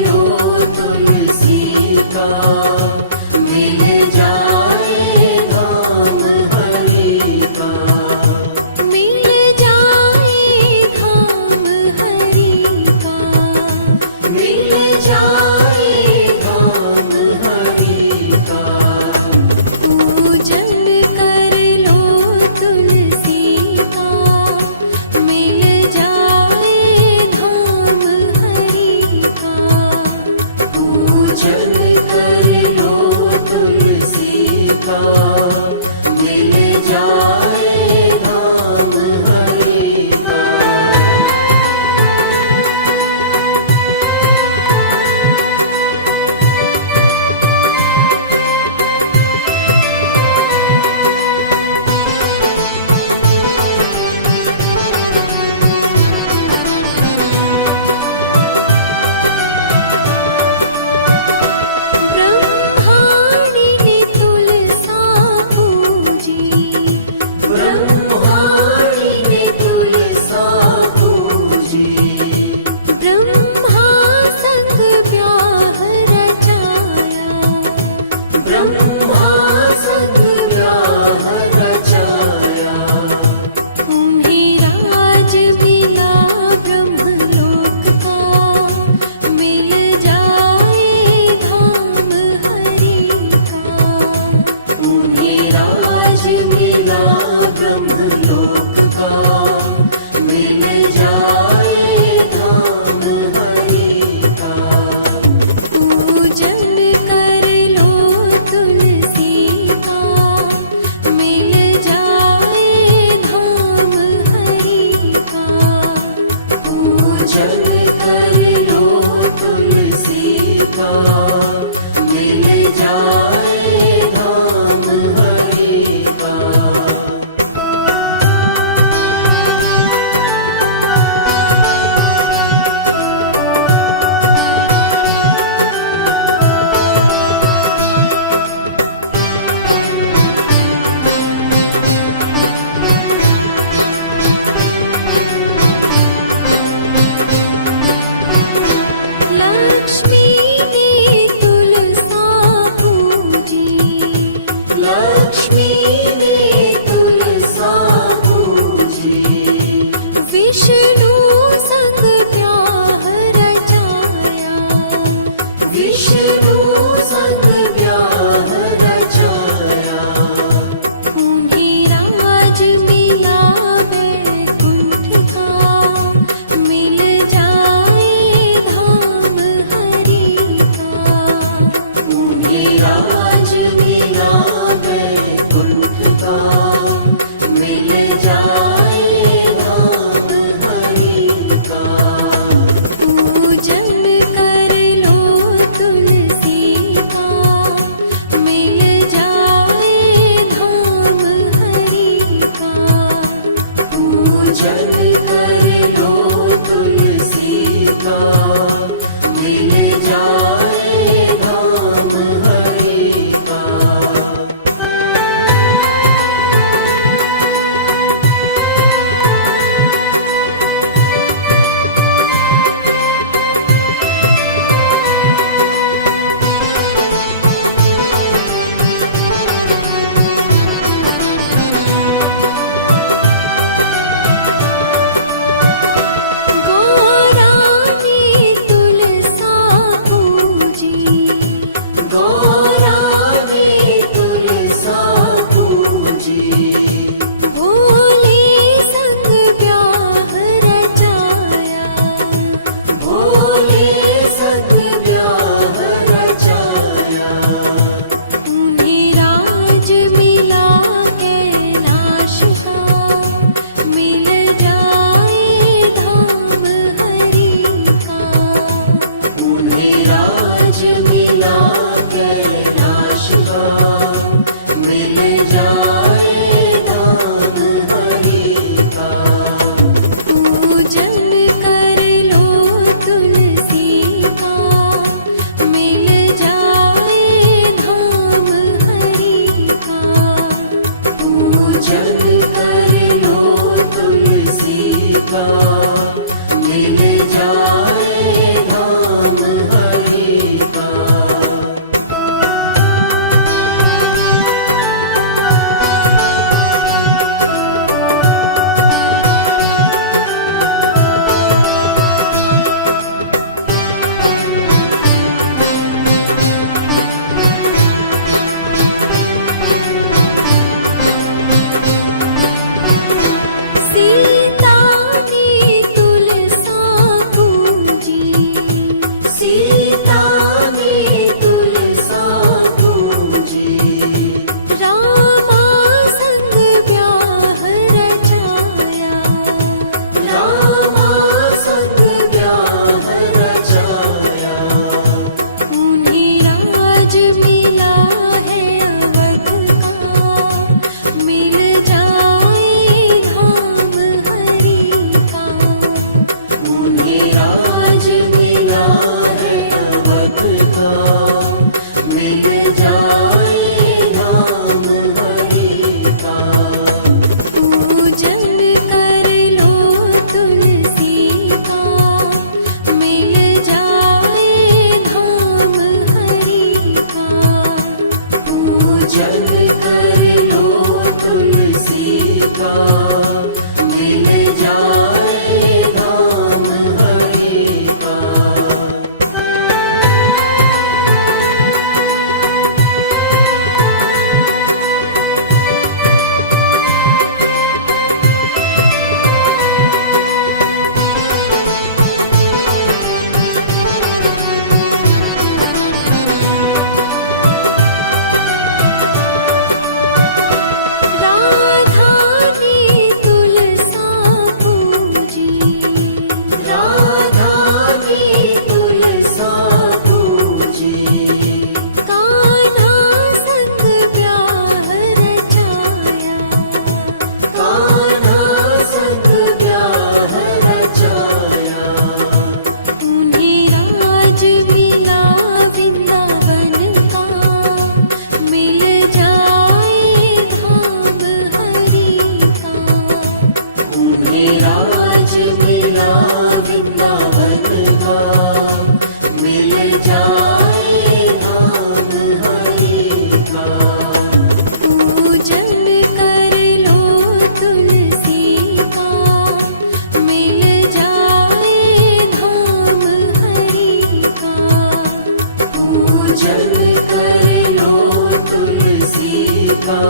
लो तुलसी का, मिल जाए धाम हरि का। मिल जाए धाम हरि का, मिल जाए धाम हरि का। पूजन कर लो तुलसी का, मिल जाए धाम हरि का। पूजन कर लो तुलसी का, मिल जाए धाम हरि का। ब्रह्मांडिनी तुलसा पूजी, ब्रह्मांडिनी तुलसा पूजी। ब्रह्मा संग ब्याह रचाया, ब्रह्मा संग ब्याह रचाया। उन्हें राज मिला ब्रह्मलोक का, मिल जाए धाम हरि का। उन्हें राज मिला ब्रह्मलोक का, मिल जाए धाम हरि का। पूजन कर लो तुलसी का, मिल जाए धाम हरि का। पूजन कर लो तुलसी का, मिल जाए धाम हरि का। लक्ष्मी ने तुलसा पूजी, लक्ष्मी ने तुलसा पूजी। विष्णु संग ब्याह रचाया, विष्णु संग ब्याह रचाया। उन्हें राज मिला वैकुंठ का, मिल जाए धाम हरि का। उन्हें राज मिला वैकुंठ का, मिल जाए धाम हरि का। पूजन कर लो तुलसी का, मिल जाए धाम हरि का। पूजन कर लो तुलसी का, मिल जाए धाम हरि का। गौरा ने तुलसा पूजी, गौरा ने तुलसा पूजी। भोले संग ब्याह रचाया, भोले संग ब्याह रचाया। उन्हें राज मिला कैलाश का, मिल जाए धाम हरि का। उन्हें राज मिला कैलाश का, मिल जाए धाम हरि का। पूजन कर लो तुलसी का, मिल जाए धाम हरि का। पूजन कर लो तुलसी का, मिल जाए धाम मिला वृंदावन का, मिल जाए धाम हरि का। पूजन कर लो तुलसी का, मिल जाए धाम हरि का। पूजन कर लो तुलसी का,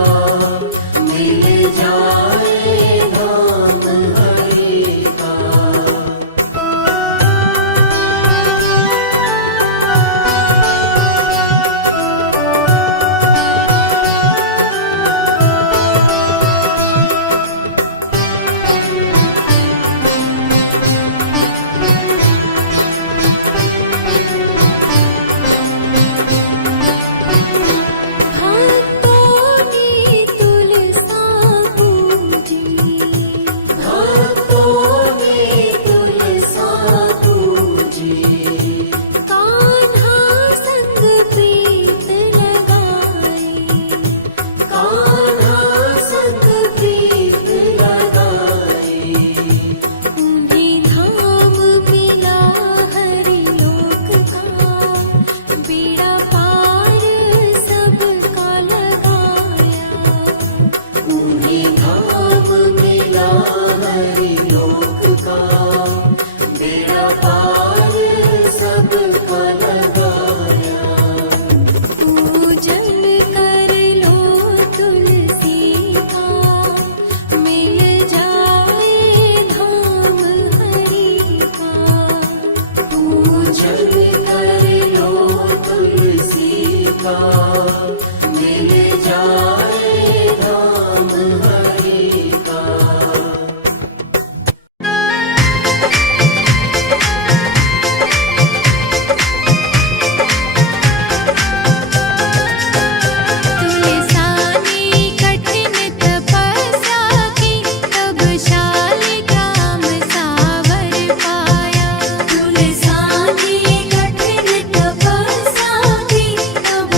मिल जाए धाम हरि का। भक्तों ने तुलसा पूजी, भक्तों ने तुलसा पूजी, कान्हा संग प्रीत लगाए। कान्हा संग प्रीत लगाए। उन्हें धाम मिला हरि लोक का, बेड़ा पार सबका लगाया। उन्हें धाम मिला हरि लोक का, बेड़ा पार सबका लगाया। पूजन कर लो तुलसी का, मिल जाए धाम हरि का। पूजन कर लो तुलसी का, मिल जाए धाम हरि का। तुलसा ने कठिन तपस्या की, तब शालिग्राम सावर पाया। तुलसा ने कठिन तपस्या की, तब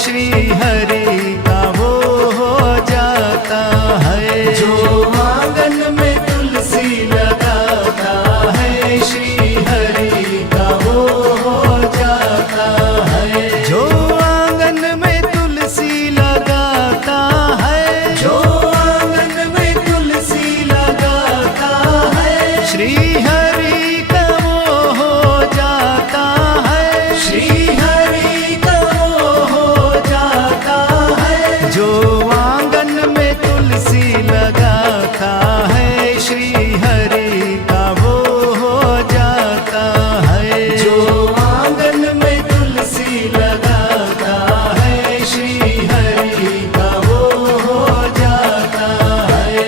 श्री हरि का वो हो जाता है। जो आंगन में तुलसी लगाता है श्री हरि का वो हो जाता है। जो आंगन में तुलसी लगाता है, जो आंगन में तुलसी लगाता है श्री हरि का वो हो जाता है। श्री हरि का वो हो जाता है। जो आंगन में तुलसी लगाता है, श्री हरि का वो हो जाता है। जो आंगन में तुलसी लगाता है श्री हरि का वो हो जाता है।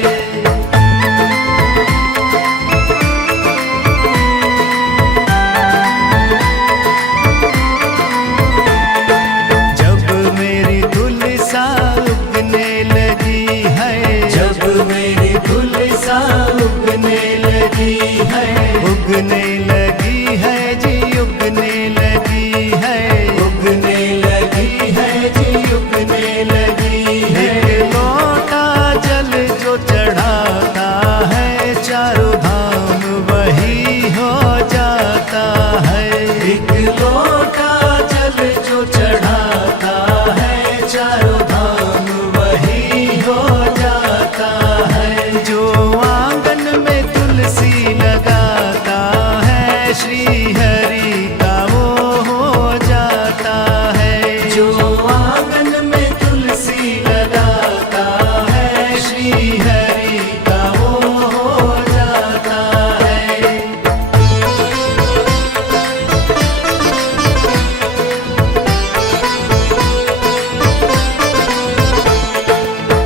जब मेरी तुलसा उगने लगी है, जब मेरी तुलसा उगने लगी है, उगने लगी है जी, उगने लगी है। उगने लगी है जी, उगने लगी है। एक लोटा जल जो चढ़ाता है, चारों धाम वही हो जाता है। एक लोटा जल जो चढ़ाता है, चारों धाम वही हो जाता है। जो आंगन में तुलसी लगाता है, श्री हरि का वो हो जाता है। जो आंगन में तुलसी लगाता है श्री हरि का वो हो जाता है।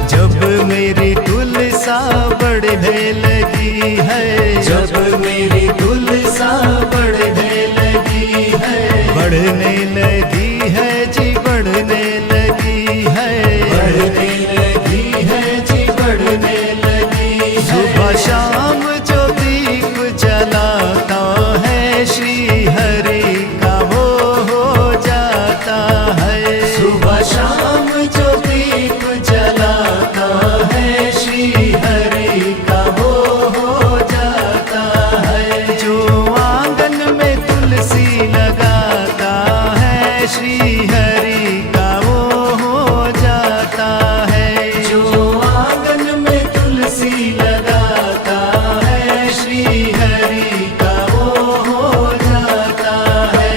जब मेरी तुलसा बढ़ने लगी है, जब मेरी तुलसा बढ़ने लगी है, बढ़ने लगी है जी, बढ़ने लगी है। बढ़ने लगी है जी, बढ़ने लगी है। सुबह शाम जो दीप जलाता है, श्री हरि का वो हो जाता है। सुबह शाम जो दीप जलाता है, श्री हरि का वो हो जाता है। जो आंगन में तुलसी लगाता है, श्री हरि का वो हो जाता है। जो आंगन में तुलसी लगाता है, श्री हरि का वो हो जाता है।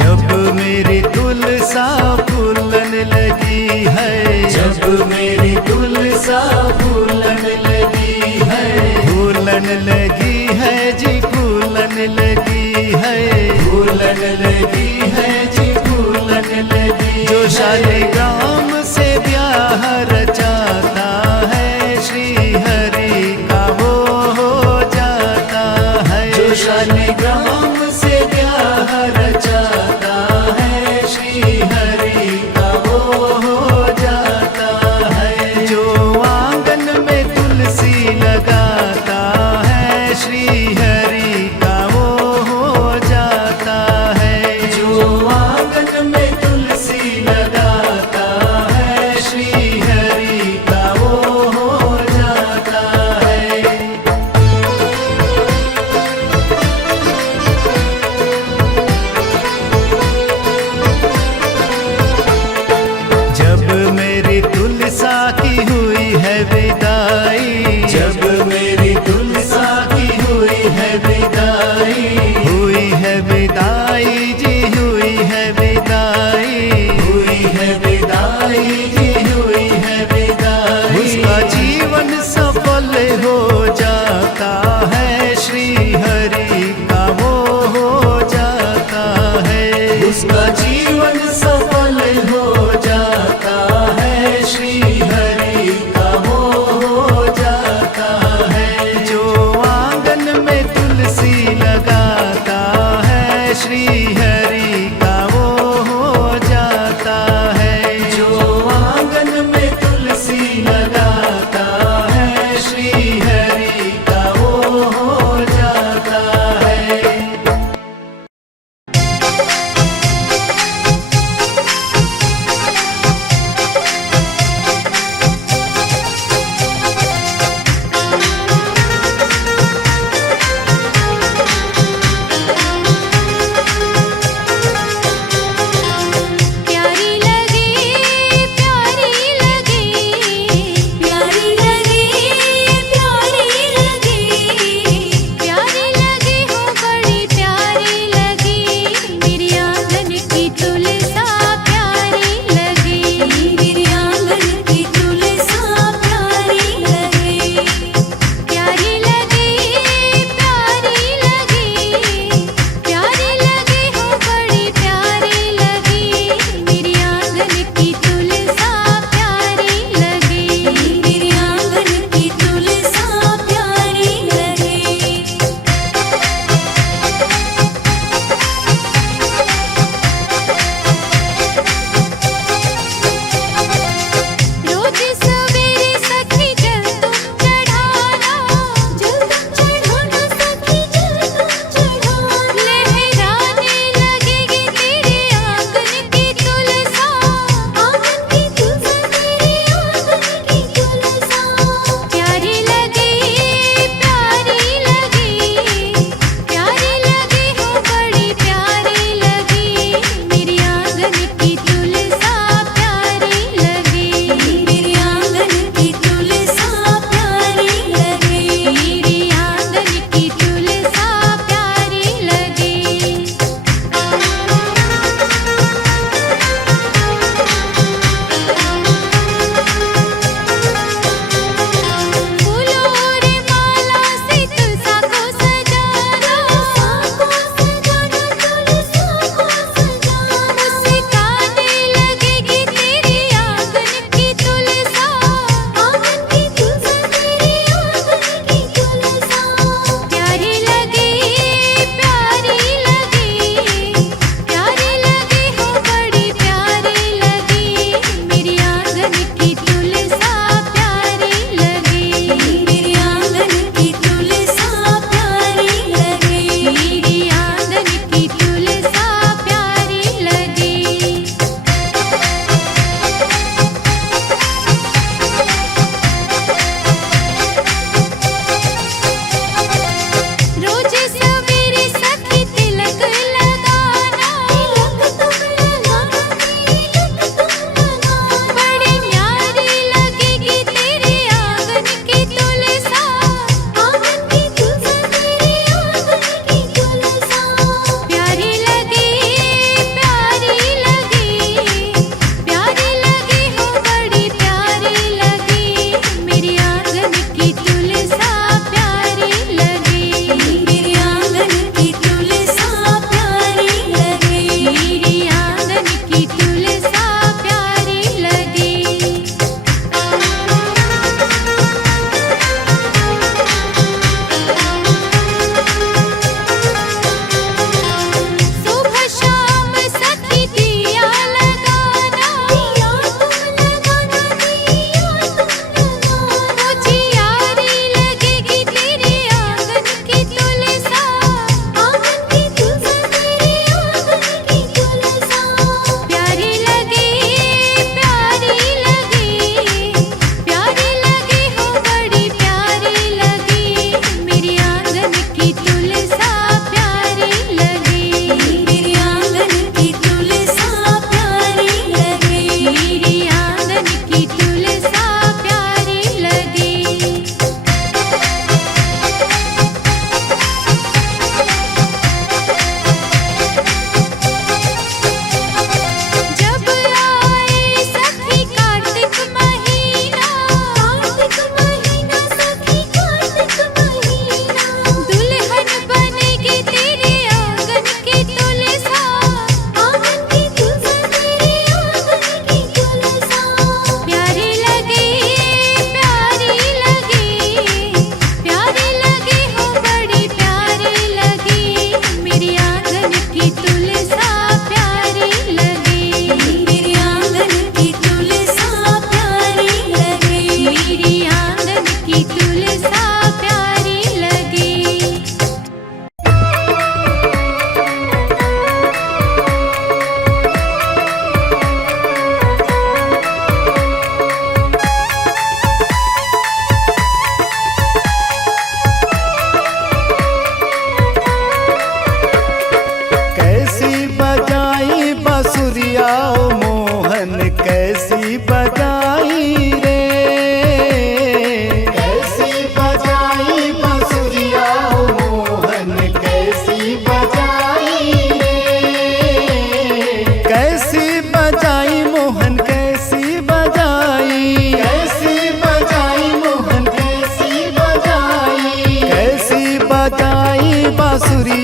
जब मेरी तुलसा फूलन लगी है, जब मेरी तुलसा फूलन लगी है, फूलन लगी है जी, फूलन लगी है। फूलन लगी है जी, फूलन लगी जो है। शालिग्राम से ब्याह रचाता है, श्री हरि का वो हो जाता है। जो शालिग्राम से ब्याह रचाता है, श्री हरि का वो हो जाता है। जो आंगन में तुलसी लगाता है,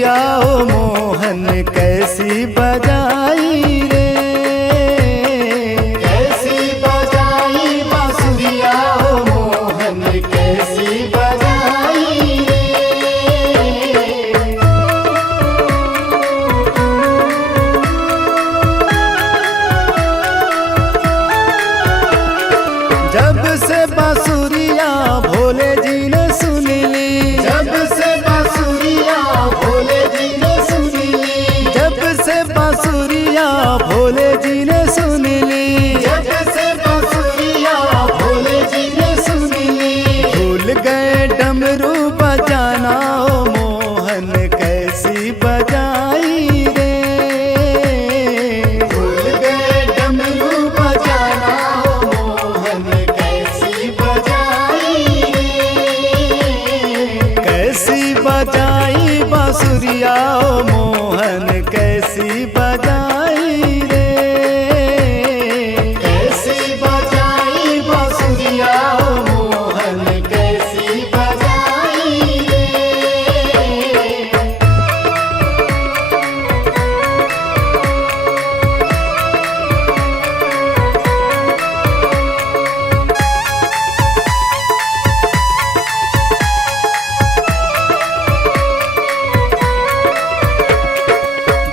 बांसुरिया ओ मोहन कैसी बजाई रे, कैसी बजाई बांसुरिया ओ मोहन कैसी बजाई रे। जब से बांसुरिया भोले जी ने सुन ली, जब से बांसुरिया भोले जी ने सुन ली, जब से बांसुरिया भोले जी ने सुन ली, जब से बांसुरिया भोले जी ने सुन ली। भूल गए डमरू बजाना ओ मोहन कैसी बजाई रे, भूल गए डमरू बजाना ओ मोहन कैसी बजाई रे। कैसी बजाई बांसुरिया ओ मोहन कैसी बजाई रे, कैसी बजाई बांसुरिया ओ मोहन कैसी बजाई रे।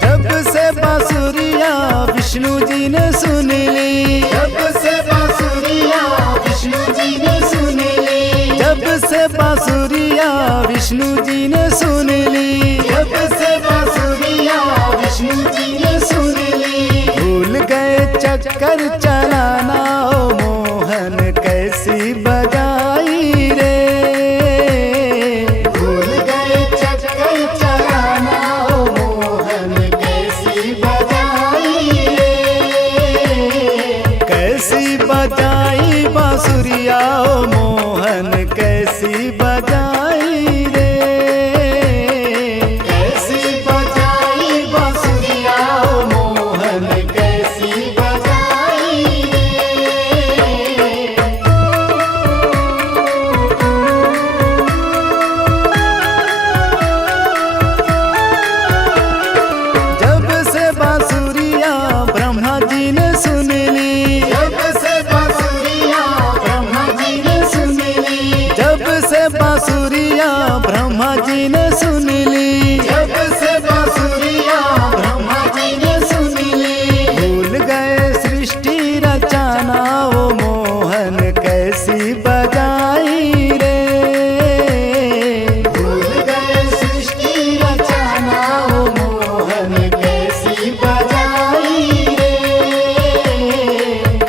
जब से बांसुरिया विष्णु जी ने सुन ली, जब से बांसुरिया विष्णु जी ने सुन ली, जब से बांसुरिया विष्णु जी ने सुन ली, जब से बांसुरिया विष्णु जी ने सुन ली। भूल गए चक्कर चलाना ओ मोहन कैसी बजाई रे, भूल गए चक्कर चलाना ओ मोहन कैसी बजाई रे। कैसी बजाई बांसुरिया ओ मोहन कैसी बजाई रे, कैसी बजाई बांसुरिया ओ मोहन कैसी बजाई रे। जब से बांसुरिया ब्रह्मा जी ने सुन ली, जब से बांसुरिया ब्रह्मा जी ने सुन ली, जब से बांसुरिया ब्रह्मा जी ने सुन ली, जब से बांसुरिया ब्रह्मा जी ने सुन ली। भूल गए सृष्टि रचाना ओ मोहन कैसी बजाई रे, भूल गए सृष्टि रचना ओ मोहन कैसी बजाई रे।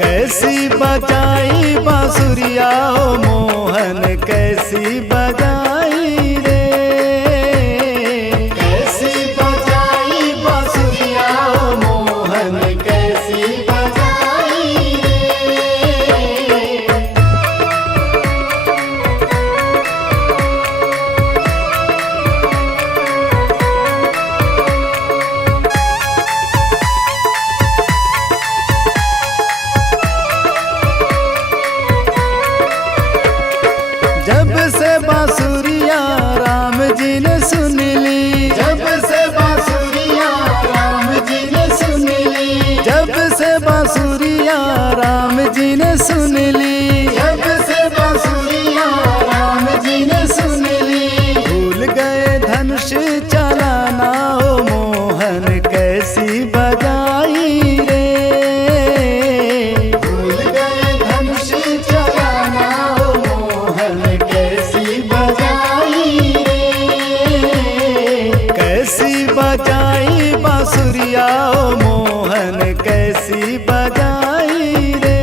कैसी बजाई बांसुरिया ओ मोहन कैसी बजाई रे, कैसी बजाई बांसुरिया ओ मोहन कैसी बजाई रे। जब से बांसुरिया राम जी ने सुन ली, जब से बांसुरिया राम जी ने सुन ली, जब से बांसुरिया राम जी ने सुन ली, जब से बांसुरिया राम जी ने सुन ली। भूल गए धनुष चलाना ओ मोहन कैसी बजाई रे, भूल गए धनुष चलाना ओ मोहन कैसी बजाई रे। कैसी बजाई बांसुरिया ओ मोहन कैसी बजाई रे,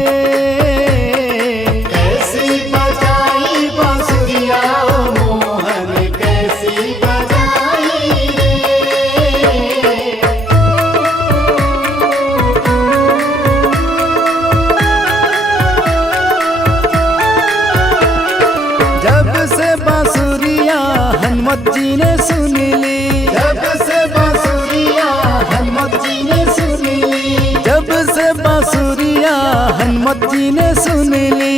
कैसी बजाई बांसुरिया ओ मोहन कैसी बजाई रे। जब से बांसुरिया हनुमत जी ने सुन ली, जब से बांसुरिया हनुमत जी ने सुन ली, जब से बांसुरिया हनुमत जी ने सुन ली,